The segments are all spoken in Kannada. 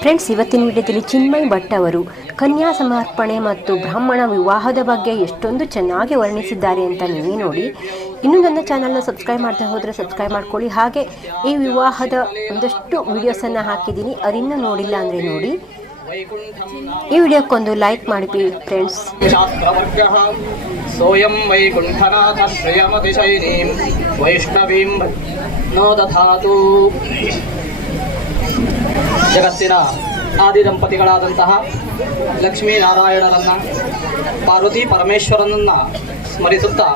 ಫ್ರೆಂಡ್ಸ್, ಇವತ್ತಿನ ವಿಡಿಯೋದಲ್ಲಿ ಚಿನ್ಮಯ್ ಭಟ್ ಅವರು ಕನ್ಯಾ ಸಮರ್ಪಣೆ ಮತ್ತು ಬ್ರಾಹ್ಮಣ ವಿವಾಹದ ಬಗ್ಗೆ ಎಷ್ಟೊಂದು ಚೆನ್ನಾಗಿ ವರ್ಣಿಸಿದ್ದಾರೆ ಅಂತ ನೀವೇ ನೋಡಿ. ಇನ್ನೂ ನನ್ನ ಚಾನಲ್ನ ಸಬ್ಸ್ಕ್ರೈಬ್ ಮಾಡ್ತಾ ಹೋದರೆ ಸಬ್ಸ್ಕ್ರೈಬ್ ಮಾಡ್ಕೊಳ್ಳಿ. ಹಾಗೆ ಈ ವಿವಾಹದ ಒಂದಷ್ಟು ವಿಡಿಯೋಸನ್ನು ಹಾಕಿದ್ದೀನಿ. ಅದನ್ನು ನೋಡಿಲ್ಲ ಅಂದರೆ ನೋಡಿ. ಈ ವಿಡಿಯೋಕ್ಕೊಂದು ಲೈಕ್ ಮಾಡಿ ಫ್ರೆಂಡ್ಸ್ ಜಗತ್ತಿನ ಆದಿ ದಂಪತಿಗಳಾದಂತಹ ಲಕ್ಷ್ಮೀನಾರಾಯಣರನ್ನ ಪಾರ್ವತಿ ಪರಮೇಶ್ವರನನ್ನ ಸ್ಮರಿಸುತ್ತಾ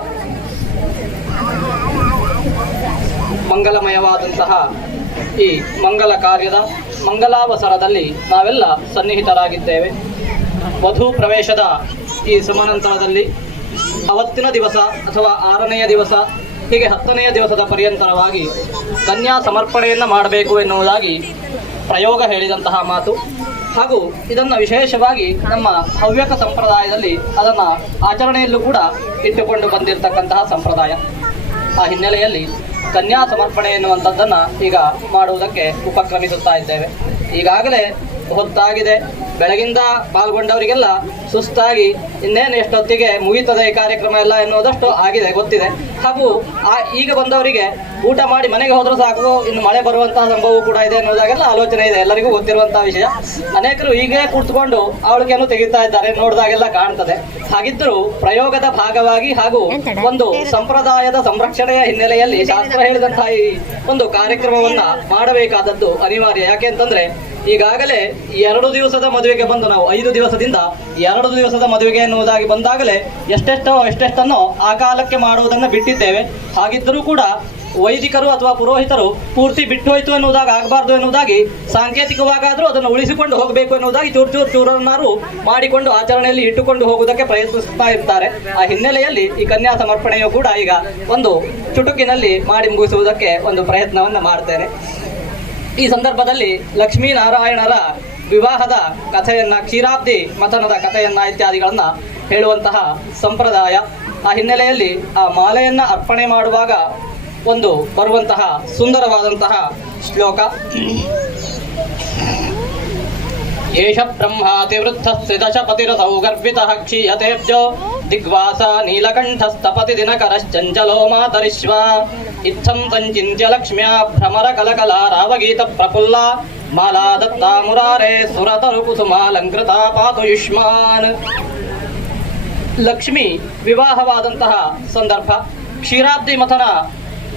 ಮಂಗಲಮಯವಾದಂತಹ ಈ ಮಂಗಲ ಕಾರ್ಯದ ಮಂಗಲಾವಸರದಲ್ಲಿ ನಾವೆಲ್ಲ ಸನ್ನಿಹಿತರಾಗಿದ್ದೇವೆ. ವಧು ಪ್ರವೇಶದ ಈ ಸಮಾನಂತರದಲ್ಲಿ ಅವತ್ತಿನ ದಿವಸ ಅಥವಾ ಆರನೆಯ ದಿವಸ, ಹೀಗೆ ಹತ್ತನೆಯ ದಿವಸದ ಪರ್ಯಂತರವಾಗಿ ಕನ್ಯಾ ಸಮರ್ಪಣೆಯನ್ನು ಮಾಡಬೇಕು ಎನ್ನುವುದಾಗಿ ಪ್ರಯೋಗ ಹೇಳಿದಂತಹ ಮಾತು. ಹಾಗೂ ಇದನ್ನು ವಿಶೇಷವಾಗಿ ನಮ್ಮ ಹವ್ಯಕ ಸಂಪ್ರದಾಯದಲ್ಲಿ ಅದನ್ನು ಆಚರಣೆಯಲ್ಲೂ ಕೂಡ ಇಟ್ಟುಕೊಂಡು ಬಂದಿರತಕ್ಕಂತಹ ಸಂಪ್ರದಾಯ. ಆ ಹಿನ್ನೆಲೆಯಲ್ಲಿ ಕನ್ಯಾ ಸಮರ್ಪಣೆ ಎನ್ನುವಂಥದ್ದನ್ನು ಈಗ ಮಾಡುವುದಕ್ಕೆ ಉಪಕ್ರಮಿಸುತ್ತಾ ಇದ್ದೇವೆ. ಈಗಾಗಲೇ ಹೊತ್ತಾಗಿದೆ. ಬೆಳಗಿಂದ ಪಾಲ್ಗೊಂಡವರಿಗೆಲ್ಲ ಸುಸ್ತಾಗಿ ಇನ್ನೇನು ಎಷ್ಟೊತ್ತಿಗೆ ಮುಗೀತದೆ ಈ ಕಾರ್ಯಕ್ರಮ ಎಲ್ಲ ಎನ್ನುವುದಷ್ಟು ಆಗಿದೆ, ಗೊತ್ತಿದೆ. ಹಾಗೂ ಈಗ ಬಂದವರಿಗೆ ಊಟ ಮಾಡಿ ಮನೆಗೆ ಹೋದ್ರೂ ಸಾಕು, ಇನ್ನು ಮಳೆ ಬರುವಂತಹ ಸಂಭವ ಕೂಡ ಇದೆ ಅನ್ನೋದಾಗೆಲ್ಲ ಆಲೋಚನೆ ಇದೆ, ಎಲ್ಲರಿಗೂ ಗೊತ್ತಿರುವಂತಹ ವಿಷಯ. ಅನೇಕರು ಹೀಗೆ ಕೂತ್ಕೊಂಡು ಅವಳಿಗೆಯನ್ನು ತೆಗಿತಾ ಇದ್ದಾರೆ ನೋಡಿದಾಗೆಲ್ಲ ಕಾಣ್ತದೆ. ಹಾಗಿದ್ದರೂ ಪ್ರಯೋಗದ ಭಾಗವಾಗಿ ಹಾಗೂ ಒಂದು ಸಂಪ್ರದಾಯದ ಸಂರಕ್ಷಣೆಯ ಹಿನ್ನೆಲೆಯಲ್ಲಿ ಶಾಸ್ತ್ರ ಹೇಳಿದಂತಹ ಈ ಒಂದು ಕಾರ್ಯಕ್ರಮವನ್ನ ಮಾಡಬೇಕಾದದ್ದು ಅನಿವಾರ್ಯ. ಯಾಕೆ ಅಂತಂದ್ರೆ, ಈಗಾಗಲೇ ಎರಡು ದಿವಸದ ಮದುವೆಗೆ ಬಂದು ನಾವು ಐದು ದಿವಸದಿಂದ ಎರಡು ದಿವಸದ ಮದುವೆಗೆ ಎನ್ನುವುದಾಗಿ ಬಂದಾಗಲೇ ಎಷ್ಟೆಷ್ಟೋ, ಎಷ್ಟೆಷ್ಟನ್ನೋ ಆ ಕಾಲಕ್ಕೆ ಮಾಡುವುದನ್ನು ಬಿಟ್ಟಿದ್ದೇವೆ. ಹಾಗಿದ್ದರೂ ಕೂಡ ವೈದಿಕರು ಅಥವಾ ಪುರೋಹಿತರು ಪೂರ್ತಿ ಬಿಟ್ಟು ಹೋಯ್ತು ಎನ್ನುವುದಾಗಿ, ಆಗಬಾರ್ದು ಎನ್ನುವುದಾಗಿ ಸಾಂಕೇತಿಕವಾಗಾದರೂ ಅದನ್ನು ಉಳಿಸಿಕೊಂಡು ಹೋಗಬೇಕು ಎನ್ನುವುದಾಗಿ ಚೂರು ಚೂರು ಚೂರನ್ನಾರು ಮಾಡಿಕೊಂಡು ಆಚರಣೆಯಲ್ಲಿ ಇಟ್ಟುಕೊಂಡು ಹೋಗುವುದಕ್ಕೆ ಪ್ರಯತ್ನಿಸುತ್ತಾ ಇರ್ತಾರೆ. ಆ ಹಿನ್ನೆಲೆಯಲ್ಲಿ ಈ ಕನ್ಯಾ ಸಮರ್ಪಣೆಯು ಕೂಡ ಈಗ ಒಂದು ಚುಟುಕಿನಲ್ಲಿ ಮಾಡಿ ಮುಗಿಸುವುದಕ್ಕೆ ಒಂದು ಪ್ರಯತ್ನವನ್ನು ಮಾಡ್ತೇನೆ. ಈ ಸಂದರ್ಭದಲ್ಲಿ ಲಕ್ಷ್ಮೀನಾರಾಯಣರ ವಿವಾಹದ ಕಥೆಯನ್ನ, ಕ್ಷೀರಾಬ್ದಿ ಮತನದ ಕಥೆಯನ್ನ ಇತ್ಯಾದಿಗಳನ್ನ ಹೇಳುವಂತಹ ಸಂಪ್ರದಾಯ ಆ ಹಿನ್ನೆಲೆಯಲ್ಲಿ ಆ ಮಾಲೆಯನ್ನ ಅರ್ಪಣೆ ಮಾಡುವಾಗ ಒಂದು ಬರುವಂತಹ ಸುಂದರವಾದಂತಹ ಶ್ಲೋಕ. ಏಷ ಬ್ರಹ್ಮಾತಿವೃದ್ಧಸ್ಯ ದಶಪತಿರಸೌ ಗರ್ಭಿತಃ ಕ್ಷೀಯತೆಬ್ಜೋ ದಿಗ್ವಾಸ ನೀಲಕಂಠಸ್ತಪತಿ ದಿನಕರಶ್ಚಂಚಲೋ ಮಾತರಿಶ್ವ ಇತ್ಥಂ ಸಂಚಿಂತ್ಯ ಲಕ್ಷ್ಮ್ಯಾ ಭ್ರಮರ ಕಲಕಲಾ ರಾವಗೀತ ಪ್ರಫುಲ್ಲ. ಮಾಲಾ ದತ್ತಾ ಮುರಾರೇ ಸುರತರು ಕುಸುಮಾಲಂಕೃತ ಪಾತು ಯುಷ್ಮಾನ್ ಲಕ್ಷ್ಮಿ ವಿವಾಹವಾದಂತಹ ಸಂದರ್ಭ. ಕ್ಷೀರಾಬ್ದಿ ಮಥನ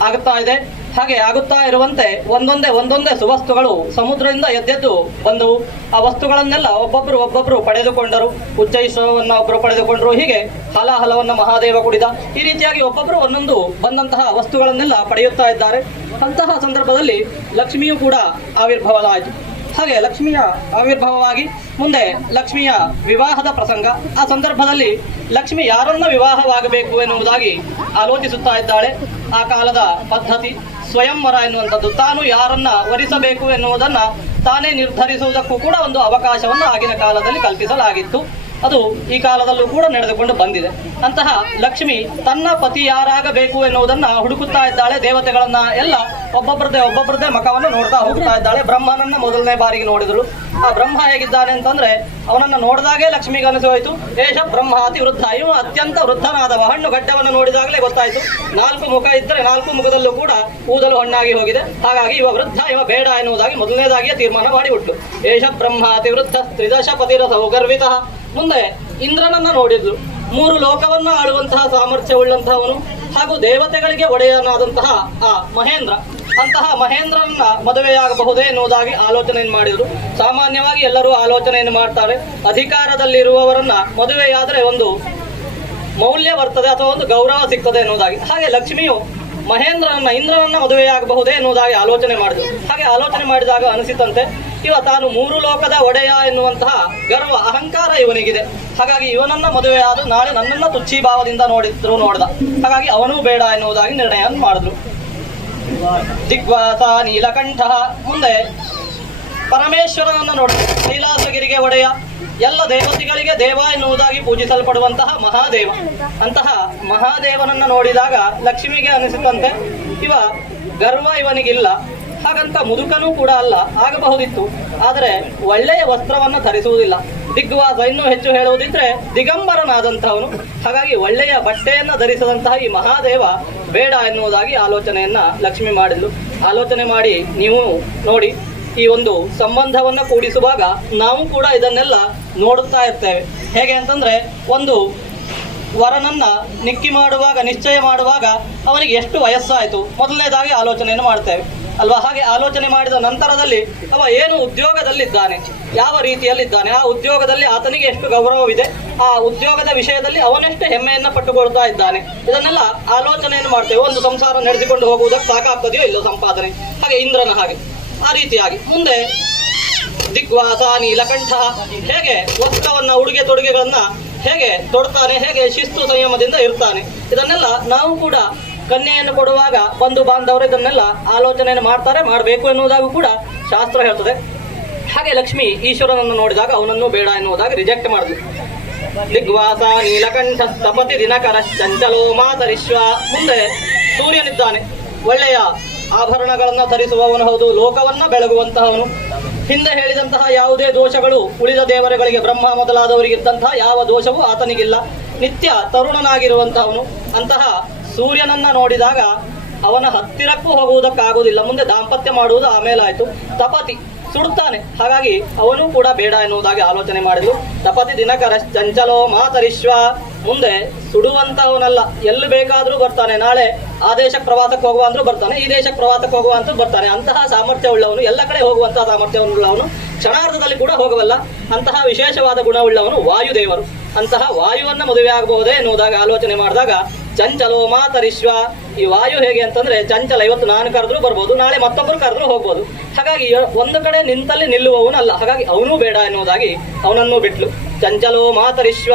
ಆಗುತ್ತಾ ಇದೆ. ಹಾಗೆ ಆಗುತ್ತಾ ಇರುವಂತೆ ಒಂದೊಂದೇ ಒಂದೊಂದೇ ಸುವಸ್ತುಗಳು ಸಮುದ್ರದಿಂದ ಎದ್ದೆದ್ದು ಬಂದವು. ಆ ವಸ್ತುಗಳನ್ನೆಲ್ಲ ಒಬ್ಬೊಬ್ಬರು ಒಬ್ಬೊಬ್ಬರು ಪಡೆದುಕೊಂಡರು. ಉಚ್ಚೈಶ್ವರವನ್ನ ಒಬ್ಬರು ಪಡೆದುಕೊಂಡರು. ಹೀಗೆ ಹಲಾಹಲವನ್ನ ಮಹಾದೇವ ಕುಡಿದ. ಈ ರೀತಿಯಾಗಿ ಒಬ್ಬೊಬ್ಬರು ಒಂದೊಂದು ಬಂದಂತಹ ವಸ್ತುಗಳನ್ನೆಲ್ಲ ಪಡೆಯುತ್ತಾ ಇದ್ದಾರೆ. ಅಂತಹ ಸಂದರ್ಭದಲ್ಲಿ ಲಕ್ಷ್ಮಿಯು ಕೂಡ ಆವಿರ್ಭವವಾಯಿತು ಹಾಗೆ ಲಕ್ಷ್ಮಿಯ ಆವಿರ್ಭಾವವಾಗಿ ಮುಂದೆ ಲಕ್ಷ್ಮಿಯ ವಿವಾಹದ ಪ್ರಸಂಗ. ಆ ಸಂದರ್ಭದಲ್ಲಿ ಲಕ್ಷ್ಮಿ ಯಾರನ್ನ ವಿವಾಹವಾಗಬೇಕು ಎನ್ನುವುದಾಗಿ ಆಲೋಚಿಸುತ್ತಾ ಇದ್ದಾಳೆ. ಆ ಕಾಲದ ಪದ್ಧತಿ, ಸ್ವಯಂವರ ಎನ್ನುವಂಥದ್ದು. ತಾನು ಯಾರನ್ನ ವರಿಸಬೇಕು ಎನ್ನುವುದನ್ನ ತಾನೇ ನಿರ್ಧರಿಸುವುದಕ್ಕೂ ಕೂಡ ಒಂದು ಅವಕಾಶವನ್ನು ಆಗಿನ ಕಾಲದಲ್ಲಿ ಕಲ್ಪಿಸಲಾಗಿತ್ತು. ಅದು ಈ ಕಾಲದಲ್ಲೂ ಕೂಡ ನಡೆದುಕೊಂಡು ಬಂದಿದೆ. ಅಂತಹ ಲಕ್ಷ್ಮಿ ತನ್ನ ಪತಿ ಯಾರಾಗಬೇಕು ಎನ್ನುವುದನ್ನ ಹುಡುಕುತ್ತಾ ಇದ್ದಾಳೆ, ದೇವತೆಗಳನ್ನ ಎಲ್ಲ ಒಬ್ಬೊಬ್ಬರದೇ ಒಬ್ಬೊಬ್ಬರದೇ ಮಖವನ್ನು ನೋಡ್ತಾ ಹೋಗ್ತಾ ಇದ್ದಾಳೆ. ಬ್ರಹ್ಮನನ್ನ ಮೊದಲನೇ ಬಾರಿಗೆ ನೋಡಿದಳು ಆ ಬ್ರಹ್ಮ ಹೇಗಿದ್ದಾನೆ ಅಂತಂದ್ರೆ, ಅವನನ್ನ ನೋಡಿದಾಗೆ ಲಕ್ಷ್ಮಿಗೆ ಅನಿಸೋಯ್ತು ಏಷ ಬ್ರಹ್ಮ ಅತಿ ವೃದ್ಧ ಇವು ಅತ್ಯಂತ ವೃದ್ಧನಾದವ. ಹಣ್ಣು ಗಡ್ಡವನ್ನು ನೋಡಿದಾಗಲೇ ಗೊತ್ತಾಯ್ತು. ನಾಲ್ಕು ಮುಖ ಇದ್ದರೆ ನಾಲ್ಕು ಮುಖದಲ್ಲೂ ಕೂಡ ಕೂದಲು ಹಣ್ಣಾಗಿ ಹೋಗಿದೆ. ಹಾಗಾಗಿ ಇವ ವೃದ್ಧ ಇವ ಬೇಡ ಎನ್ನುವುದಾಗಿ ಮೊದಲನೇದಾಗಿಯೇ ತೀರ್ಮಾನ ಮಾಡಿಬಿಟ್ಟು ಏಷ ಬ್ರಹ್ಮ ಅತಿ ವೃದ್ಧ ತ್ರಿದಶ ಪತಿರಥವು ಗರ್ವಿತ. ಮುಂದೆ ಇಂದ್ರನನ್ನ ನೋಡಿದ್ಲು. ಮೂರು ಲೋಕವನ್ನ ಆಳುವಂತಹ ಸಾಮರ್ಥ್ಯವುಳ್ಳಂತಹವನು ಹಾಗೂ ದೇವತೆಗಳಿಗೆ ಒಡೆಯನಾದಂತಹ ಆ ಮಹೇಂದ್ರ. ಅಂತಹ ಮಹೇಂದ್ರನ ಮದುವೆಯಾಗಬಹುದೇ ಎನ್ನುವುದಾಗಿ ಆಲೋಚನೆಯನ್ನು ಮಾಡಿದ್ರು. ಸಾಮಾನ್ಯವಾಗಿ ಎಲ್ಲರೂ ಆಲೋಚನೆಯನ್ನು ಮಾಡ್ತಾರೆ. ಅಧಿಕಾರದಲ್ಲಿರುವವರನ್ನ ಮದುವೆಯಾದರೆ ಒಂದು ಮೌಲ್ಯ ಬರ್ತದೆ ಅಥವಾ ಒಂದು ಗೌರವ ಸಿಗ್ತದೆ ಎನ್ನುವುದಾಗಿ. ಹಾಗೆ ಲಕ್ಷ್ಮಿಯು ಮಹೇಂದ್ರನನ್ನ, ಇಂದ್ರನನ್ನ ಮದುವೆಯಾಗಬಹುದೇ ಎನ್ನುವುದಾಗಿ ಆಲೋಚನೆ ಮಾಡಿದ್ರು. ಹಾಗೆ ಆಲೋಚನೆ ಮಾಡಿದಾಗ ಅನಿಸಿತಂತೆ, ಇವ ತಾನು ಮೂರು ಲೋಕದ ಒಡೆಯ ಎನ್ನುವಂತಹ ಗರ್ವ, ಅಹಂಕಾರ ಇವನಿಗಿದೆ. ಹಾಗಾಗಿ ಇವನನ್ನ ಮದುವೆಯಾದ ನಾಳೆ ನನ್ನನ್ನ ತುಚ್ಚಿ ಭಾವದಿಂದ ನೋಡಿದ್ರು ನೋಡ್ದ. ಹಾಗಾಗಿ ಅವನೂ ಬೇಡ ಎನ್ನುವುದಾಗಿ ನಿರ್ಣಯವನ್ನು ಮಾಡಿದ್ರು. ದಿಗ್ವಾಸ, ನೀಲಕಂಠ, ಮುಂದೆ ಪರಮೇಶ್ವರನನ್ನ ನೋಡಿದ್ರು ಕೈಲಾಸಗಿರಿಗೆ ಒಡೆಯ ಎಲ್ಲ ದೇವತೆಗಳಿಗೆ ದೇವ ಎನ್ನುವುದಾಗಿ ಪೂಜಿಸಲ್ಪಡುವಂತಹ ಮಹಾದೇವ. ಅಂತಹ ಮಹಾದೇವನನ್ನ ನೋಡಿದಾಗ ಲಕ್ಷ್ಮಿಗೆ ಅನಿಸಿತಂತೆ ಇವ ಗರ್ವ ಇವನಿಗಿಲ್ಲ, ಹಾಗಂತ ಮುದುಕನೂ ಕೂಡ ಅಲ್ಲ, ಆಗಬಹುದಿತ್ತು. ಆದರೆ ಒಳ್ಳೆಯ ವಸ್ತ್ರವನ್ನು ಧರಿಸುವುದಿಲ್ಲ. ದಿಗ್ವಾಸ ಇನ್ನೂ ಹೆಚ್ಚು ಹೇಳುವುದಿದ್ರೆ ದಿಗಂಬರನಾದಂತಹವನು ಹಾಗಾಗಿ ಒಳ್ಳೆಯ ಬಟ್ಟೆಯನ್ನ ಧರಿಸದಂತಹ ಈ ಮಹಾದೇವ ಬೇಡ ಎನ್ನುವುದಾಗಿ ಆಲೋಚನೆಯನ್ನ ಲಕ್ಷ್ಮಿ ಮಾಡಿದ್ಲು. ಆಲೋಚನೆ ಮಾಡಿ ನೀವು ನೋಡಿ ಈ ಒಂದು ಸಂಬಂಧವನ್ನು ಕೂಡಿಸುವಾಗ ನಾವು ಕೂಡ ಇದನ್ನೆಲ್ಲ ನೋಡುತ್ತಾ ಇರ್ತೇವೆ. ಹೇಗೆ ಅಂತಂದ್ರೆ, ಒಂದು ವರನನ್ನ ನಿಕ್ಕಿ ಮಾಡುವಾಗ, ನಿಶ್ಚಯ ಮಾಡುವಾಗ ಅವನಿಗೆ ಎಷ್ಟು ವಯಸ್ಸಾಯಿತು? ಮೊದಲನೇದಾಗಿ ಆಲೋಚನೆಯನ್ನು ಮಾಡ್ತೇವೆ. ಅಲ್ವಾ? ಹಾಗೆ ಆಲೋಚನೆ ಮಾಡಿದ ನಂತರದಲ್ಲಿ ಅವ ಏನು ಉದ್ಯೋಗದಲ್ಲಿದ್ದಾನೆ? ಯಾವ ರೀತಿಯಲ್ಲಿದ್ದಾನೆ? ಆ ಉದ್ಯೋಗದಲ್ಲಿ ಆತನಿಗೆ ಎಷ್ಟು ಗೌರವವಿದೆ? ಆ ಉದ್ಯೋಗದ ವಿಷಯದಲ್ಲಿ ಅವನೆಷ್ಟು ಹೆಮ್ಮೆಯನ್ನು ಪಟ್ಟುಕೊಳ್ತಾ ಇದ್ದಾನೆ? ಇದನ್ನೆಲ್ಲ ಆಲೋಚನೆಯನ್ನು ಮಾಡ್ತೇವೆ. ಒಂದು ಸಂಸಾರ ನಡೆಸಿಕೊಂಡು ಹೋಗುವುದಕ್ಕೆ ಸಾಕಾಗ್ತದೆಯೋ ಇಲ್ಲ ಸಂಪಾದನೆ. ಹಾಗೆ ಇಂದ್ರನ ಹಾಗೆ. ಆ ರೀತಿಯಾಗಿ. ಮುಂದೆ ದಿಗ್ವಾಸ, ನೀಲಕಂಠ, ಹೇಗೆ ವಸ್ತ್ರವನ್ನ ಉಡುಗೆ ತೊಡುಗೆಗಳನ್ನ ಹೇಗೆ ತೊಡ್ತಾನೆ, ಹೇಗೆ ಶಿಸ್ತು ಸಂಯಮದಿಂದ ಇರ್ತಾನೆ. ಇದನ್ನೆಲ್ಲ ನಾವು ಕೂಡ ಕನ್ಯೆಯನ್ನು ಕೊಡುವಾಗ ಬಂಧು ಬಾಂಧವರು ಇದನ್ನೆಲ್ಲ ಆಲೋಚನೆಯನ್ನು ಮಾಡ್ತಾರೆ, ಮಾಡಬೇಕು ಎನ್ನುವುದಾಗೂ ಕೂಡ ಶಾಸ್ತ್ರ ಹೇಳ್ತದೆ. ಹಾಗೆ ಲಕ್ಷ್ಮಿ ಈಶ್ವರನನ್ನು ನೋಡಿದಾಗ ಅವನನ್ನು ಬೇಡ ಎನ್ನುವುದಾಗಿ ರಿಜೆಕ್ಟ್ ಮಾಡಿದ್ಲು ದಿಗ್ವಾಸ, ನೀಲಕಂಠ ತಪತಿ ದಿನಕರ ಚಂಚಲೋ ಮಾತರಿಶ್ವ. ಮುಂದೆ ಸೂರ್ಯನಿದ್ದಾನೆ. ಒಳ್ಳೆಯ ಆಭರಣಗಳನ್ನ ಧರಿಸುವವನು ಹೌದು, ಲೋಕವನ್ನ ಬೆಳಗುವಂತಹವನು. ಹಿಂದೆ ಹೇಳಿದಂತಹ ಯಾವುದೇ ದೋಷಗಳು ಉಳಿದ ದೇವರುಗಳಿಗೆ ಬ್ರಹ್ಮ ಮೊದಲಾದವರಿಗಿದ್ದಂತಹ ಯಾವ ದೋಷವೂ ಆತನಿಗಿಲ್ಲ. ನಿತ್ಯ ತರುಣನಾಗಿರುವಂತಹವನು. ಅಂತಹ ಸೂರ್ಯನನ್ನ ನೋಡಿದಾಗ ಅವನ ಹತ್ತಿರಕ್ಕೂ ಹೋಗುವುದಕ್ಕಾಗುವುದಿಲ್ಲ, ಮುಂದೆ ದಾಂಪತ್ಯ ಮಾಡುವುದು ಆಮೇಲಾಯಿತು ತಪತಿ ಸುಡುತ್ತಾನೆ ಹಾಗಾಗಿ ಅವನು ಕೂಡ ಬೇಡ ಎನ್ನುವುದಾಗಿ ಆಲೋಚನೆ ಮಾಡಿದ್ರು. ತಪತಿ ದಿನಕರ ಚಂಚಲೋ ಮಾತರಿಶ್ವ, ಮುಂದೆ ಸುಡುವಂತವನಲ್ಲ ಎಲ್ಲಿ ಬೇಕಾದ್ರೂ ಬರ್ತಾನೆ. ನಾಳೆ ಆ ದೇಶಕ್ಕೆ ಪ್ರವಾಸಕ್ಕೆ ಹೋಗುವ ಅಂದ್ರೂ ಬರ್ತಾನೆ, ಈ ದೇಶಕ್ಕೆ ಪ್ರವಾಸಕ್ಕೆ ಹೋಗುವ ಅಂತ ಬರ್ತಾನೆ. ಅಂತಹ ಸಾಮರ್ಥ್ಯ ಉಳ್ಳವನು ಎಲ್ಲ ಕಡೆ ಹೋಗುವಂತಹ ಸಾಮರ್ಥ್ಯವುಳ್ಳವನು ಕ್ಷಣಾರ್ಧದಲ್ಲಿ ಕೂಡ ಹೋಗಬಲ್ಲ ಅಂತಹ ವಿಶೇಷವಾದ ಗುಣವುಳ್ಳವನು ವಾಯುದೇವರು. ಅಂತಹ ವಾಯುವನ್ನ ಮದುವೆ ಆಗಬಹುದೇ ಎನ್ನುವುದಾಗ ಆಲೋಚನೆ ಮಾಡಿದಾಗ ಚಂಚಲೋ ಮಾತರಿಶ್ವ. ಈ ವಾಯು ಹೇಗೆ ಅಂತಂದ್ರೆ ಚಂಚಲ, ಇವತ್ತು ನಾನು ಕರೆದ್ರು ಬರ್ಬೋದು, ನಾಳೆ ಮತ್ತೊಬ್ಬರು ಕರೆದ್ರು ಹೋಗ್ಬೋದು. ಹಾಗಾಗಿ ಒಂದು ಕಡೆ ನಿಂತಲ್ಲಿ ನಿಲ್ಲುವವನಲ್ಲ, ಹಾಗಾಗಿ ಅವನು ಬೇಡ ಎನ್ನುವುದಾಗಿ ಅವನನ್ನು ಬಿಟ್ಲು. ಚಂಚಲೋ ಮಾತರಿಶ್ವ,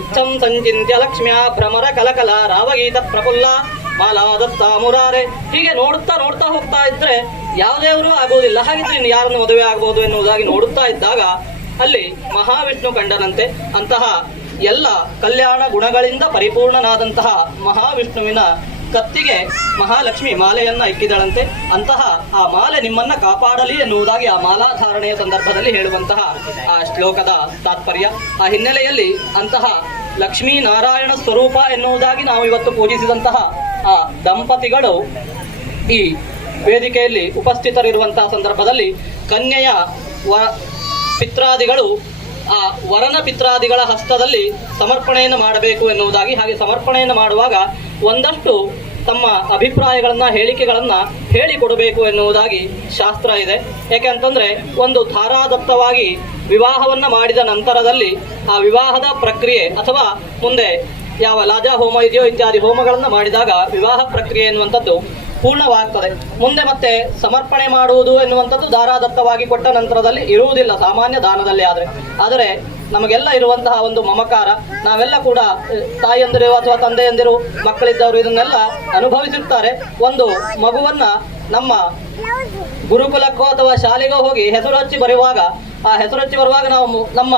ಇಚ್ಛಂ ಸಂಚಿಂತ್ಯ ಲಕ್ಷ್ಮ್ಯ ಭ್ರಮರ ಕಲಕಲ, ರಾವಗೀತ ಪ್ರಫುಲ್ಲ, ಮಾಲಾದತ್ತ ಮುರಾರೆ. ಹೀಗೆ ನೋಡುತ್ತಾ ನೋಡ್ತಾ ಹೋಗ್ತಾ ಇದ್ರೆ ಯಾವುದೇವರು ಆಗೋದಿಲ್ಲ ಹಾಗಿದ್ರೆ ಇನ್ನು ಯಾರನ್ನು ಮದುವೆ ಆಗ್ಬೋದು ಎನ್ನುವುದಾಗಿ ನೋಡುತ್ತಾ ಇದ್ದಾಗ ಅಲ್ಲಿ ಮಹಾವಿಷ್ಣು ಕಂಡನಂತೆ. ಅಂತಹ ಎಲ್ಲ ಕಲ್ಯಾಣ ಗುಣಗಳಿಂದ ಪರಿಪೂರ್ಣನಾದಂತಹ ಮಹಾವಿಷ್ಣುವಿನ ಕತ್ತಿಗೆ ಮಹಾಲಕ್ಷ್ಮಿ ಮಾಲೆಯನ್ನ ಇಕ್ಕಿದಳಂತೆ, ಅಂತಹ ಆ ಮಾಲೆ ನಿಮ್ಮನ್ನ ಕಾಪಾಡಲಿ ಎನ್ನುವುದಾಗಿ ಆ ಮಾಲಾಧಾರಣೆಯ ಸಂದರ್ಭದಲ್ಲಿ ಹೇಳುವಂತಹ ಆ ಶ್ಲೋಕದ ತಾತ್ಪರ್ಯ. ಆ ಹಿನ್ನೆಲೆಯಲ್ಲಿ ಅಂತಹ ಲಕ್ಷ್ಮೀ ನಾರಾಯಣ ಸ್ವರೂಪ ಎನ್ನುವುದಾಗಿ ನಾವು ಇವತ್ತು ಪೂಜಿಸಿದಂತಹ ಆ ದಂಪತಿಗಳು ಈ ವೇದಿಕೆಯಲ್ಲಿ ಉಪಸ್ಥಿತರಿರುವಂತಹ ಸಂದರ್ಭದಲ್ಲಿ ಕನ್ಯೆಯ ವ ಪಿತ್ರಾದಿಗಳು ಆ ವರನ ಪಿತ್ರಾದಿಗಳ ಹಸ್ತದಲ್ಲಿ ಸಮರ್ಪಣೆಯನ್ನು ಮಾಡಬೇಕು ಎನ್ನುವುದಾಗಿ ಹಾಗೆ ಸಮರ್ಪಣೆಯನ್ನು ಮಾಡುವಾಗ ಒಂದಷ್ಟು ತಮ್ಮ ಅಭಿಪ್ರಾಯಗಳನ್ನ, ಹೇಳಿಕೆಗಳನ್ನ ಹೇಳಿಕೊಡಬೇಕು ಎನ್ನುವುದಾಗಿ ಶಾಸ್ತ್ರ ಇದೆ. ಯಾಕೆಂತಂದ್ರೆ ಒಂದು ಧಾರಾದತ್ತವಾಗಿ ವಿವಾಹವನ್ನ ಮಾಡಿದ ನಂತರದಲ್ಲಿ ಆ ವಿವಾಹದ ಪ್ರಕ್ರಿಯೆ ಅಥವಾ ಮುಂದೆ ಯಾವ ಲಾಜಾ ಹೋಮ ಇದೆಯೋ ಇತ್ಯಾದಿ ಹೋಮಗಳನ್ನ ಮಾಡಿದಾಗ ವಿವಾಹ ಪ್ರಕ್ರಿಯೆ ಎನ್ನುವಂಥದ್ದು ಪೂರ್ಣವಾಗ್ತದೆ. ಮುಂದೆ ಮತ್ತೆ ಸಮರ್ಪಣೆ ಮಾಡುವುದು ಎನ್ನುವಂಥದ್ದು ದಾರಾದತ್ತವಾಗಿ ಕೊಟ್ಟ ನಂತರದಲ್ಲಿ ಇರುವುದಿಲ್ಲ, ಸಾಮಾನ್ಯ ದಾನದಲ್ಲಿ ಆದರೆ. ಆದರೆ ನಮಗೆಲ್ಲ ಇರುವಂತಹ ಒಂದು ಮಮಕಾರ, ನಾವೆಲ್ಲ ಕೂಡ ತಾಯಿಯಂದಿರು ಅಥವಾ ತಂದೆಯಂದಿರು, ಮಕ್ಕಳಿದ್ದವರು ಇದನ್ನೆಲ್ಲ ಅನುಭವಿಸಿರ್ತಾರೆ ಒಂದು ಮಗುವನ್ನ ನಮ್ಮ ಗುರುಕುಲಕ್ಕೋ ಅಥವಾ ಶಾಲೆಗೋ ಹೋಗಿ ಹೆಸರು ಹಚ್ಚಿ ಬರೆಯುವಾಗ, ಆ ಹೆಸರು ಹಚ್ಚಿ ಬರುವಾಗ ನಾವು ನಮ್ಮ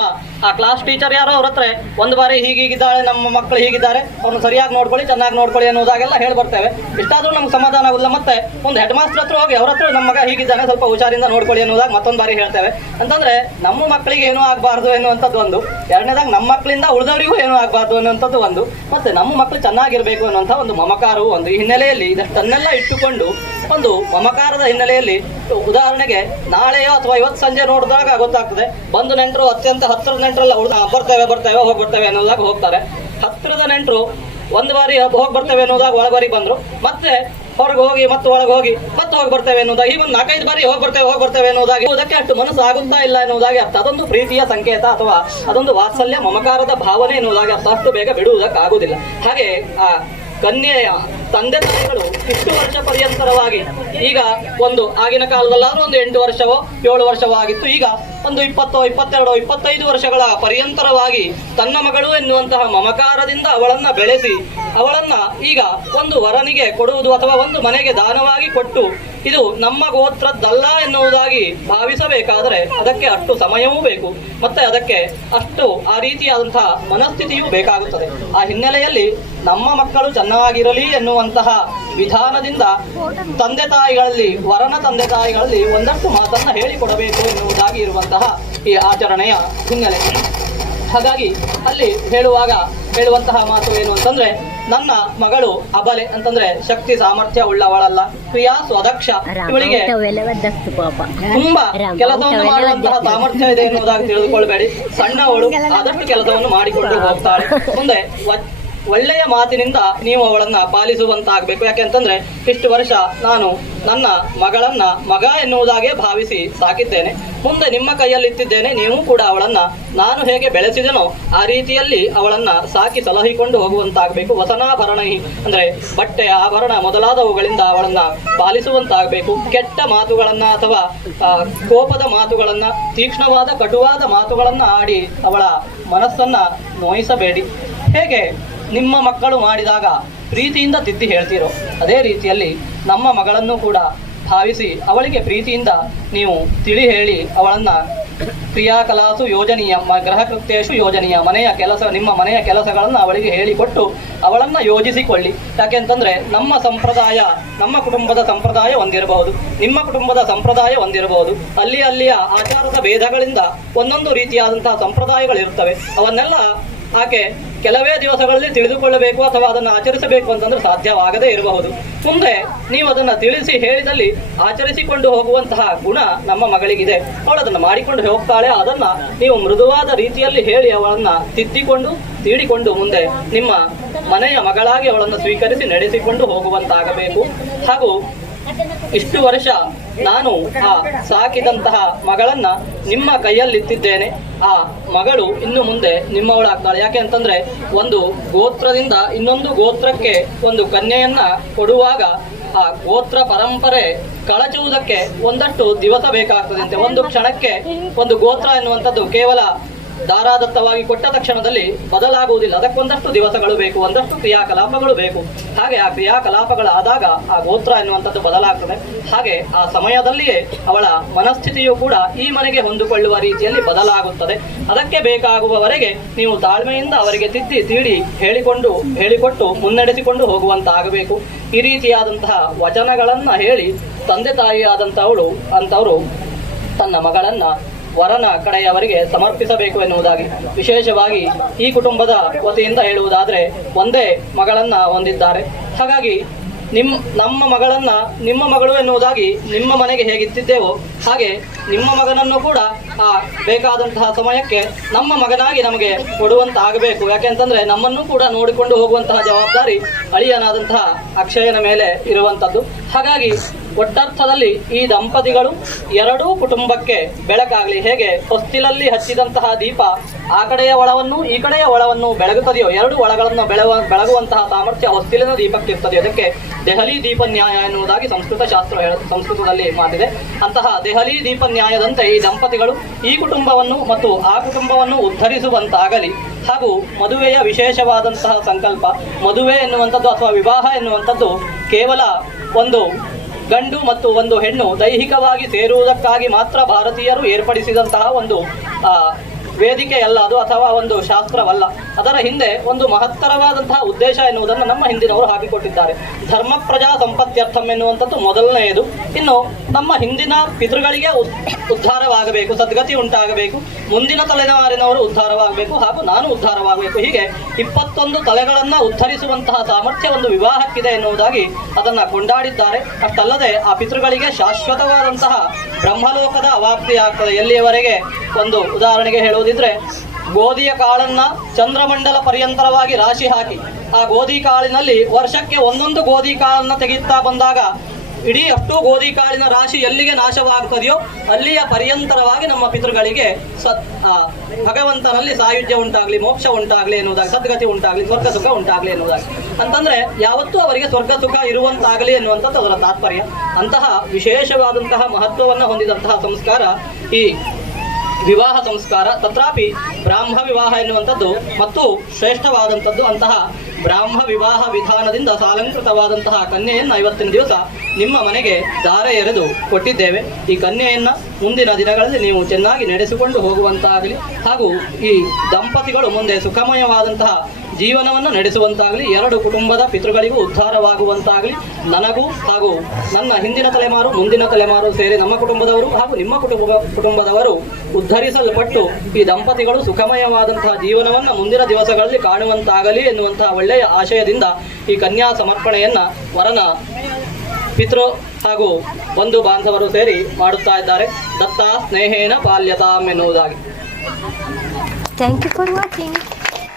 ಆ ಕ್ಲಾಸ್ ಟೀಚರ್ ಯಾರೋ ಅವ್ರ ಹತ್ರ ಒಂದು ಬಾರಿ ಹೀಗಿದ್ದಾಳೆ, ನಮ್ಮ ಮಕ್ಕಳು ಹೀಗಿದ್ದಾರೆ, ಅವ್ರನ್ನ ಸರಿಯಾಗಿ ನೋಡ್ಕೊಳ್ಳಿ, ಚೆನ್ನಾಗಿ ನೋಡ್ಕೊಳ್ಳಿ ಅನ್ನೋದಾಗೆಲ್ಲ ಹೇಳಿ ಬರ್ತೇವೆ ಇಷ್ಟಾದ್ರೂ ನಮ್ಗೆ ಸಮಾಧಾನ ಆಗುದಿಲ್ಲ. ಮತ್ತೆ ಒಂದು ಹೆಡ್ ಮಾಸ್ಟರ್ ಹತ್ರ ಹೋಗಿ ಅವ್ರ ಹತ್ರ ನಮ್ಮ ಮಗ ಹೀಗಿದ್ದಾನೆ, ಸ್ವಲ್ಪ ಹುಷಾರಿಂದ ನೋಡ್ಕೊಳ್ಳಿ ಅನ್ನೋದಾಗ ಮತ್ತೊಂದು ಬಾರಿ ಹೇಳ್ತೇವೆ. ಅಂತಂದ್ರೆ ನಮ್ಮ ಮಕ್ಕಳಿಗೆ ಏನೂ ಆಗಬಾರ್ದು ಎನ್ನುವಂಥದ್ದು ಒಂದು. ಎರಡನೇದಾಗ ನಮ್ಮ ಮಕ್ಕಳಿಂದ ಉಳಿದವರಿಗೂ ಏನೂ ಆಗಬಾರ್ದು ಅನ್ನುವಂಥದ್ದು ಒಂದು. ಮತ್ತೆ ನಮ್ಮ ಮಕ್ಕಳು ಚೆನ್ನಾಗಿರ್ಬೇಕು ಅನ್ನುವಂಥ ಒಂದು ಮಮಕಾರವು ಒಂದು ಈ ಹಿನ್ನೆಲೆಯಲ್ಲಿ ಇದಷ್ಟನ್ನೆಲ್ಲ ಇಟ್ಟುಕೊಂಡು ಒಂದು ಮಮಕಾರದ ಹಿನ್ನೆಲೆಯಲ್ಲಿ ಉದಾಹರಣೆಗೆ ನಾಳೆಯೋ ಅಥವಾ ಇವತ್ತು ಸಂಜೆ ನೋಡಿದಾಗ ಗೊತ್ತಾಗ್ತದೆ. ಬಂದು ನೆಂಟರು ಅತ್ಯಂತ ಹತ್ತಿರದ ನೆಂಟರೆಲ್ಲ ಬರ್ತೇವೆ ಬರ್ತೇವೆ, ಹೋಗಿ ಬರ್ತೇವೆ ಅನ್ನೋದಾಗ ಹೋಗ್ತಾರೆ. ಹತ್ತಿರದ ನೆಂಟರು ಒಂದು ಬಾರಿ ಹೋಗಿ ಬರ್ತೇವೆ ಅನ್ನೋದಾಗ ಒಳಗೆ ಬಂದ್ರು. ಮತ್ತೆ ಹೊರಗೆ ಹೋಗಿ, ಮತ್ತೆ ಒಳಗೆ ಹೋಗಿ, ಮತ್ತೆ ಹೋಗಿ ಬರ್ತೇವೆ ಅನ್ನೋದಾಗಿ ಒಂದು ನಾಲ್ಕೈದು ಬಾರಿ ಹೋಗಿ ಬರ್ತೇವೆ ಹೋಗಿ ಬರ್ತೇವೆ ಅನ್ನೋದಾಗಿ ಅದಕ್ಕೆ ಅಷ್ಟು ಮನಸ್ಸು ಆಗುತ್ತಾ ಇಲ್ಲ ಎನ್ನುವುದಾಗಿ ಅರ್ಥ. ಅದೊಂದು ಪ್ರೀತಿಯ ಸಂಕೇತ ಅಥವಾ ಅದೊಂದು ವಾತ್ಸಲ್ಯ ಮಮಕಾರದ ಭಾವನೆ ಎನ್ನುವುದಾಗಿ ಅರ್ಥ. ಅಷ್ಟು ಬೇಗ ಬಿಡುವುದಕ್ಕಾಗುವುದಿಲ್ಲ. ಹಾಗೆ, ಆ, ಕನ್ಯೆಯ ತಂದೆ ತಾಯಿಗಳು ಇಷ್ಟು ವರ್ಷ ಪರ್ಯಂತರವಾಗಿ ಈಗ ಒಂದು ಆಗಿನ ಕಾಲದಲ್ಲಾದ್ರೂ ಒಂದು ಎಂಟು ವರ್ಷವೋ ಏಳು ವರ್ಷವೋ ಆಗಿತ್ತು, ಈಗ ಒಂದು ಇಪ್ಪತ್ತೋ, ಇಪ್ಪತ್ತೆರಡೋ, ಇಪ್ಪತ್ತೈದು ವರ್ಷಗಳ ಪರ್ಯಂತರವಾಗಿ ತನ್ನ ಮಗಳು ಎನ್ನುವಂತಹ ಮಮಕಾರದಿಂದ ಅವಳನ್ನ ಬೆಳೆಸಿ, ಅವಳನ್ನ ಈಗ ಒಂದು ವರನಿಗೆ ಕೊಡುವುದು ಅಥವಾ ಒಂದು ಮನೆಗೆ ದಾನವಾಗಿ ಕೊಟ್ಟು ಇದು ನಮ್ಮ ಗೋತ್ರದ್ದಲ್ಲ ಎನ್ನುವುದಾಗಿ ಭಾವಿಸಬೇಕಾದರೆ ಅದಕ್ಕೆ ಅಷ್ಟು ಸಮಯವೂ ಬೇಕು. ಮತ್ತೆ ಅದಕ್ಕೆ ಅಷ್ಟು ಆ ರೀತಿಯಾದಂತಹ ಮನಸ್ಥಿತಿಯೂ ಬೇಕಾಗುತ್ತದೆ. ಆ ಹಿನ್ನೆಲೆಯಲ್ಲಿ ನಮ್ಮ ಮಕ್ಕಳು ಚೆನ್ನಾಗಿರಲಿ ಎನ್ನುವ ಮಾಡುವಂತಹ ವಿಧಾನದಿಂದ ತಂದೆ ತಾಯಿಗಳಲ್ಲಿ ವರನ ತಂದೆ ತಾಯಿಗಳಲ್ಲಿ ಒಂದಷ್ಟು ಮಾತನ್ನ ಹೇಳಿಕೊಡಬೇಕು ಎನ್ನುವುದಾಗಿ ಇರುವಂತಹ ಈ ಆಚರಣೆಯ ಹಿನ್ನೆಲೆ. ಹಾಗಾಗಿ ಅಲ್ಲಿ ಹೇಳುವಾಗ ಹೇಳುವಂತಹ ಮಾತು ಏನು ಅಂತಂದ್ರೆ ನನ್ನ ಮಗಳು ಅಬಲೆ ಅಂತಂದ್ರೆ ಶಕ್ತಿ ಸಾಮರ್ಥ್ಯ ಉಳ್ಳವಳಲ್ಲ ಕ್ರಿಯಾ ಸ್ವದಕ್ಷ ಇವಳಿಗೆ ತುಂಬಾ ಕೆಲಸವನ್ನು ಮಾಡುವಂತಹ ಸಾಮರ್ಥ್ಯ ಇದೆ ಎನ್ನುವುದಾಗಿ ತಿಳಿದುಕೊಳ್ಬೇಡಿ. ಸಣ್ಣವಳು ಆದಷ್ಟು ಕೆಲಸವನ್ನು ಮಾಡಿಕೊಂಡು ಹೋಗ್ತಾಳೆ. ಮುಂದೆ ಒಳ್ಳೆಯ ಮಾತಿನಿಂದ ನೀವು ಅವಳನ್ನ ಪಾಲಿಸುವಂತಾಗಬೇಕು. ಯಾಕೆಂತಂದ್ರೆ ಇಷ್ಟು ವರ್ಷ ನಾನು ನನ್ನ ಮಗಳನ್ನ ಮಗ ಎನ್ನುವುದಾಗೆ ಭಾವಿಸಿ ಸಾಕಿದ್ದೇನೆ. ಮುಂದೆ ನಿಮ್ಮ ಕೈಯಲ್ಲಿತ್ತಿದ್ದೇನೆ ನೀವು ಕೂಡ ಅವಳನ್ನ ನಾನು ಹೇಗೆ ಬೆಳೆಸಿದನೋ ಆ ರೀತಿಯಲ್ಲಿ ಅವಳನ್ನ ಸಾಕಿ ಸಲಹಿಕೊಂಡು ಹೋಗುವಂತಾಗಬೇಕು. ವಸನಾಭರಣ ಅಂದ್ರೆ ಬಟ್ಟೆ, ಆಭರಣ ಮೊದಲಾದವುಗಳಿಂದ ಅವಳನ್ನ ಪಾಲಿಸುವಂತಾಗಬೇಕು. ಕೆಟ್ಟ ಮಾತುಗಳನ್ನ ಅಥವಾ ಕೋಪದ ಮಾತುಗಳನ್ನ, ತೀಕ್ಷ್ಣವಾದ ಕಟುವಾದ ಮಾತುಗಳನ್ನ ಆಡಿ ಅವಳ ಮನಸ್ಸನ್ನ ನೋಯಿಸಬೇಡಿ. ಹೇಗೆ? ನಿಮ್ಮ ಮಕ್ಕಳು ಮಾಡಿದಾಗ ಪ್ರೀತಿಯಿಂದ ತಿದ್ದಿ ಹೇಳ್ತೀರೋ? ಅದೇ ರೀತಿಯಲ್ಲಿ ನಮ್ಮ ಮಗಳನ್ನು ಕೂಡ ಭಾವಿಸಿ ಅವಳಿಗೆ ಪ್ರೀತಿಯಿಂದ ನೀವು ತಿಳಿ ಹೇಳಿ ಅವಳನ್ನ ಕ್ರಿಯಾಕಲಾಸು ಯೋಜನೀಯ ಗೃಹ ಕೃತ್ಯೇಶು ಯೋಜನೀಯ ಮನೆಯ ಕೆಲಸ, ನಿಮ್ಮ ಮನೆಯ ಕೆಲಸಗಳನ್ನು ಅವಳಿಗೆ ಹೇಳಿಕೊಟ್ಟು ಅವಳನ್ನ ಯೋಜಿಸಿಕೊಳ್ಳಿ. ಯಾಕೆಂತಂದ್ರೆ ನಮ್ಮ ಸಂಪ್ರದಾಯ, ನಮ್ಮ ಕುಟುಂಬದ ಸಂಪ್ರದಾಯ ಹೊಂದಿರಬಹುದು ನಿಮ್ಮ ಕುಟುಂಬದ ಸಂಪ್ರದಾಯ ಹೊಂದಿರಬಹುದು ಅಲ್ಲಿ ಅಲ್ಲಿಯ ಆಚಾರದ ಭೇದಗಳಿಂದ ಒಂದೊಂದು ರೀತಿಯಾದಂತಹ ಸಂಪ್ರದಾಯಗಳಿರುತ್ತವೆ. ಅವನ್ನೆಲ್ಲ ಆಕೆ ಕೆಲವೇ ದಿವಸಗಳಲ್ಲಿ ತಿಳಿದುಕೊಳ್ಳಬೇಕು ಅಥವಾ ಅದನ್ನು ಆಚರಿಸಬೇಕು ಅಂತಂದ್ರೆ ಸಾಧ್ಯವಾಗದೇ ಇರಬಹುದು. ಮುಂದೆ ನೀವು ಅದನ್ನು ತಿಳಿಸಿ ಹೇಳಿದಲ್ಲಿ ಆಚರಿಸಿಕೊಂಡು ಹೋಗುವಂತಹ ಗುಣ ನಮ್ಮ ಮಗಳಿಗಿದೆ. ಅವಳು ಅದನ್ನು ಮಾಡಿಕೊಂಡು ಹೋಗ್ತಾಳೆ. ಅದನ್ನ ನೀವು ಮೃದುವಾದ ರೀತಿಯಲ್ಲಿ ಹೇಳಿ ಅವಳನ್ನ ತಿದ್ದಿಕೊಂಡು, ತೀಡಿಕೊಂಡು ಮುಂದೆ ನಿಮ್ಮ ಮನೆಯ ಮಗಳಾಗಿ ಅವಳನ್ನು ಸ್ವೀಕರಿಸಿ ನಡೆಸಿಕೊಂಡು ಹೋಗುವಂತಾಗಬೇಕು. ಹಾಗೂ ಇಷ್ಟು ವರ್ಷ ನಾನು ಆ ಸಾಕಿದಂತಹ ಮಗಳನ್ನ ನಿಮ್ಮ ಕೈಯಲ್ಲಿತ್ತಿದ್ದೇನೆ ಆ ಮಗಳು ಇನ್ನು ಮುಂದೆ ನಿಮ್ಮವಳಾಗ್ತಾಳೆ. ಯಾಕೆ ಅಂತಂದ್ರೆ ಒಂದು ಗೋತ್ರದಿಂದ ಇನ್ನೊಂದು ಗೋತ್ರಕ್ಕೆ ಒಂದು ಕನ್ಯೆಯನ್ನ ಕೊಡುವಾಗ ಆ ಗೋತ್ರ ಪರಂಪರೆ ಕಳಚುವುದಕ್ಕೆ ಒಂದಷ್ಟು ದಿವಸ ಬೇಕಾಗ್ತದಂತೆ. ಒಂದು ಕ್ಷಣಕ್ಕೆ ಒಂದು ಗೋತ್ರ ಎನ್ನುವಂಥದ್ದು ಕೇವಲ ದಾರಾದತ್ತವಾಗಿ ಕೊಟ್ಟ ತಕ್ಷಣದಲ್ಲಿ ಬದಲಾಗುವುದಿಲ್ಲ. ಅದಕ್ಕೊಂದಷ್ಟು ದಿವಸಗಳು ಬೇಕು, ಒಂದಷ್ಟು ಕ್ರಿಯಾಕಲಾಪಗಳು ಬೇಕು. ಹಾಗೆ ಆ ಕ್ರಿಯಾಕಲಾಪಗಳಾದಾಗ ಆ ಗೋತ್ರ ಎನ್ನುವಂಥದ್ದು ಬದಲಾಗ್ತದೆ. ಹಾಗೆ ಆ ಸಮಯದಲ್ಲಿಯೇ ಅವಳ ಮನಸ್ಥಿತಿಯು ಕೂಡ ಈ ಮನೆಗೆ ಹೊಂದಿಕೊಳ್ಳುವ ರೀತಿಯಲ್ಲಿ ಬದಲಾಗುತ್ತದೆ. ಅದಕ್ಕೆ ಬೇಕಾಗುವವರೆಗೆ ನೀವು ತಾಳ್ಮೆಯಿಂದ ಅವರಿಗೆ ತಿದ್ದಿ, ತೀಡಿ ಹೇಳಿಕೊಂಡು, ಹೇಳಿಕೊಟ್ಟು, ಮುನ್ನಡೆಸಿಕೊಂಡು ಹೋಗುವಂತಾಗಬೇಕು. ಈ ರೀತಿಯಾದಂತಹ ವಚನಗಳನ್ನು ಹೇಳಿ ತಂದೆ ತಾಯಿಯಾದಂಥವಳು ಅಂತವರು ತನ್ನ ಮಗಳನ್ನ ವರನ ಕಡೆಯವರಿಗೆ ಸಮರ್ಪಿಸಬೇಕು ಎನ್ನುವುದಾಗಿ. ವಿಶೇಷವಾಗಿ ಈ ಕುಟುಂಬದ ವತಿಯಿಂದ ಹೇಳುವುದಾದರೆ ಒಂದೇ ಮಗಳನ್ನ ಹೊಂದಿದ್ದಾರೆ. ಹಾಗಾಗಿ ನಿಮ್ಮ ನಮ್ಮ ಮಗಳನ್ನ ನಿಮ್ಮ ಮಗಳು ಎನ್ನುವುದಾಗಿ ನಿಮ್ಮ ಮನೆಗೆ ಹೇಗಿತ್ತಿದ್ದೇವೋ ಹಾಗೆ ನಿಮ್ಮ ಮಗನನ್ನು ಕೂಡ ಆ ಬೇಕಾದಂತಹ ಸಮಯಕ್ಕೆ ನಮ್ಮ ಮಗನಾಗಿ ನಮಗೆ ಕೊಡುವಂತಾಗಬೇಕು. ಯಾಕೆಂತಂದ್ರೆ ನಮ್ಮನ್ನು ಕೂಡ ನೋಡಿಕೊಂಡು ಹೋಗುವಂತಹ ಜವಾಬ್ದಾರಿ ಅಳಿಯನಾದಂತಹ ಅಕ್ಷಯನ ಮೇಲೆ ಇರುವಂತದ್ದು ಹಾಗಾಗಿ ಒಟ್ಟರ್ಥದಲ್ಲಿ ಈ ದಂಪತಿಗಳು ಎರಡೂ ಕುಟುಂಬಕ್ಕೆ ಬೆಳಕಾಗಲಿ. ಹೇಗೆ? ಹೊಸ್ತಿಲಲ್ಲಿ ಹಚ್ಚಿದಂತಹ ದೀಪ ಆ ಕಡೆಯ ಒಳವನ್ನು, ಈ ಕಡೆಯ ಒಳವನ್ನು ಬೆಳಗುತ್ತದೆಯೋ? ಎರಡು ಒಳಗಳನ್ನು ಬೆಳವ, ಬೆಳಗುವಂತಹ ಸಾಮರ್ಥ್ಯ ಹೊಸ್ತಿಲಿನ ದೀಪಕ್ಕೆ ಇರ್ತದೆ ಅದಕ್ಕೆ ದೆಹಲಿ ದೀಪ ನ್ಯಾಯ ಎನ್ನುವುದಾಗಿ ಸಂಸ್ಕೃತ ಶಾಸ್ತ್ರ ಸಂಸ್ಕೃತದಲ್ಲಿ ಮಾತಿದೆ. ಅಂತಹ ದೆಹಲಿ ದೀಪ ನ್ಯಾಯದಂತೆ ಈ ದಂಪತಿಗಳು ಈ ಕುಟುಂಬವನ್ನು ಮತ್ತು ಆ ಕುಟುಂಬವನ್ನು ಉದ್ಧರಿಸುವಂತಾಗಲಿ. ಹಾಗೂ ಮದುವೆಯ ವಿಶೇಷವಾದಂತಹ ಸಂಕಲ್ಪ, ಮದುವೆ ಎನ್ನುವಂಥದ್ದು ಅಥವಾ ವಿವಾಹ ಎನ್ನುವಂಥದ್ದು ಕೇವಲ ಒಂದು ಗಂಡು ಮತ್ತು ಒಂದು ಹೆಣ್ಣು ದೈಹಿಕವಾಗಿ ಸೇರುವುದಕ್ಕಾಗಿ ಮಾತ್ರ ಭಾರತೀಯರು ಏರ್ಪಡಿಸಿದಂತಹ ಒಂದು ವೇದಿಕೆ ಅಲ್ಲ ಅದು ಅಥವಾ ಒಂದು ಶಾಸ್ತ್ರವಲ್ಲ. ಅದರ ಹಿಂದೆ ಒಂದು ಮಹತ್ತರವಾದಂತಹ ಉದ್ದೇಶ ಎನ್ನುವುದನ್ನು ನಮ್ಮ ಹಿಂದಿನವರು ಹಾಕಿಕೊಟ್ಟಿದ್ದಾರೆ. ಧರ್ಮ ಪ್ರಜಾ ಸಂಪತ್ತ್ಯರ್ಥಂ ಎನ್ನುವಂಥದ್ದು ಮೊದಲನೆಯದು. ಇನ್ನು ನಮ್ಮ ಹಿಂದಿನ ಪಿತೃಗಳಿಗೆ ಉದ್- ಉದ್ಧಾರವಾಗಬೇಕು, ಸದ್ಗತಿ ಉಂಟಾಗಬೇಕು, ಮುಂದಿನ ತಲೆಮಾರಿನವರು ಉದ್ಧಾರವಾಗಬೇಕು ಹಾಗೂ ನಾನು ಉದ್ಧಾರವಾಗಬೇಕು. ಹೀಗೆ ಇಪ್ಪತ್ತೊಂದು ತಲೆಗಳನ್ನು ಉದ್ಧರಿಸುವಂತಹ ಸಾಮರ್ಥ್ಯ ಒಂದು ವಿವಾಹಕ್ಕಿದೆ ಎನ್ನುವುದಾಗಿ ಅದನ್ನು ಕೊಂಡಾಡಿದ್ದಾರೆ. ಅಷ್ಟಲ್ಲದೆ ಆ ಪಿತೃಗಳಿಗೆ ಶಾಶ್ವತವಾದಂತಹ ಬ್ರಹ್ಮಲೋಕದ ಅವಾಪ್ತಿಯಾಗ್ತದೆ ಎಲ್ಲಿಯವರೆಗೆ? ಒಂದು ಉದಾಹರಣೆಗೆ ಹೇಳುವುದಿದ್ರೆ, ಗೋಧಿಯ ಕಾಳನ್ನ ಚಂದ್ರಮಂಡಲ ಪರ್ಯಂತರವಾಗಿ ರಾಶಿ ಹಾಕಿ, ಆ ಗೋಧಿ ಕಾಳಿನಲ್ಲಿ ವರ್ಷಕ್ಕೆ ಒಂದೊಂದು ಗೋಧಿ ಕಾಳನ್ನ ತೆಗೆಯುತ್ತಾ ಬಂದಾಗ ಇಡೀ ಅಷ್ಟು ಗೋಧಿ ಕಾಳಿನ ರಾಶಿ ಎಲ್ಲಿಗೆ ನಾಶವಾಗುತ್ತದೆಯೋ ಅಲ್ಲಿಯ ಪರ್ಯಂತರವಾಗಿ ನಮ್ಮ ಪಿತೃಗಳಿಗೆ ಸತ್ ಭಗವಂತನಲ್ಲಿ ಸಾಯುಜ್ಯ ಉಂಟಾಗ್ಲಿ, ಮೋಕ್ಷ ಉಂಟಾಗ್ಲಿ ಎನ್ನುವುದಾಗಿ, ಸದ್ಗತಿ ಉಂಟಾಗ್ಲಿ, ಸ್ವರ್ಗ ಸುಖ ಉಂಟಾಗ್ಲಿ ಎನ್ನುವುದಾಗಿ. ಅಂತಂದ್ರೆ ಯಾವತ್ತೂ ಅವರಿಗೆ ಸ್ವರ್ಗ ಸುಖ ಇರುವಂತಾಗಲಿ ಎನ್ನುವಂಥದ್ದು ಅದರ ತಾತ್ಪರ್ಯ. ಅಂತಹ ವಿಶೇಷವಾದಂತಹ ಮಹತ್ವವನ್ನು ಹೊಂದಿದಂತಹ ಸಂಸ್ಕಾರ ಈ ವಿವಾಹ ಸಂಸ್ಕಾರ, ತತ್ರಾಪಿ ಬ್ರಾಹ್ಮ ವಿವಾಹ ಎನ್ನುವಂಥದ್ದು ಮತ್ತು ಶ್ರೇಷ್ಠವಾದಂಥದ್ದು ಅಂತಹ ಬ್ರಾಹ್ಮ ವಿವಾಹ ವಿಧಾನದಿಂದ ಸಾಲಂಕೃತವಾದಂತಹ ಕನ್ಯೆಯನ್ನ ಐವತ್ತಿನ ದಿವಸ ನಿಮ್ಮ ಮನೆಗೆ ದಾರ ಎರೆದು ಕೊಟ್ಟಿದ್ದೇವೆ. ಈ ಕನ್ಯೆಯನ್ನ ಮುಂದಿನ ದಿನಗಳಲ್ಲಿ ನೀವು ಚೆನ್ನಾಗಿ ನಡೆಸಿಕೊಂಡು ಹೋಗುವಂತಾಗಲಿ. ಹಾಗೂ ಈ ದಂಪತಿಗಳು ಮುಂದೆ ಸುಖಮಯವಾದಂತಹ ಜೀವನವನ್ನು ನಡೆಸುವಂತಾಗಲಿ, ಎರಡು ಕುಟುಂಬದ ಪಿತೃಗಳಿಗೂ ಉದ್ಧಾರವಾಗುವಂತಾಗಲಿ, ನನಗೂ ಹಾಗೂ ನನ್ನ ಹಿಂದಿನ ತಲೆಮಾರು, ಮುಂದಿನ ತಲೆಮಾರು ಸೇರಿ ನಮ್ಮ ಕುಟುಂಬದವರು ಹಾಗೂ ನಿಮ್ಮ ಕುಟುಂಬ, ಕುಟುಂಬದವರು ಉದ್ಧರಿಸಲ್ಪಟ್ಟು ಈ ದಂಪತಿಗಳು ಸುಖಮಯವಾದಂತಹ ಜೀವನವನ್ನು ಮುಂದಿನ ದಿವಸಗಳಲ್ಲಿ ಕಾಣುವಂತಾಗಲಿ ಎನ್ನುವಂತಹ ಒಳ್ಳೆಯ ಆಶಯದಿಂದ ಈ ಕನ್ಯಾ ಸಮರ್ಪಣೆಯನ್ನು ವರನ ಪಿತೃ ಹಾಗೂ ಬಂಧು ಬಾಂಧವರು ಸೇರಿ ಮಾಡುತ್ತಾ ಇದ್ದಾರೆ. ದತ್ತ ಸ್ನೇಹೇನ ಪಾಲ್ಯತಾಂ ಎನ್ನುವುದಾಗಿ. Thank you for watching